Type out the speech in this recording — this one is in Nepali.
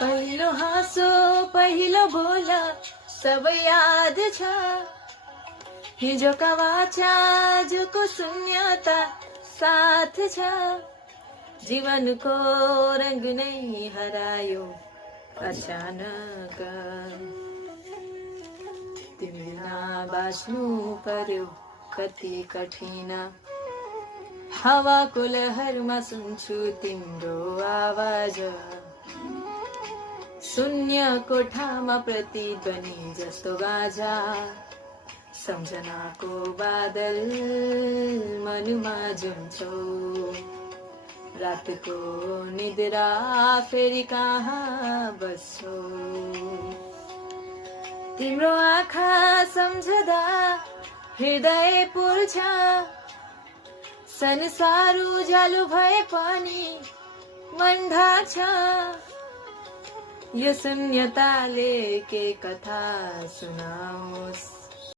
पहिलो हाँसो पहिलो बोल सब याद छ, हिजोका वाचा आजको शून्यता साथ छ। जीवनको रंग नै हरायो अचानक, तिमी बिना बाँच्नु पर्यो कति कठिन। हावाको लहरमा सुन्छु तिम्रो आवाज, शून्य कोठामा प्रतिध्वनि जस्तो बाजा। सम्झनाको बादल मनमा जुन्छौ, रातको निद्रा फेरि कहाँ बस्छौ। तिम्रो आँखा सम्झदा हृदय पुर्छ, संसार उज्यालो भए पनि मन ढाक्छ। यो शून्यताले के कथा सुनाओस्,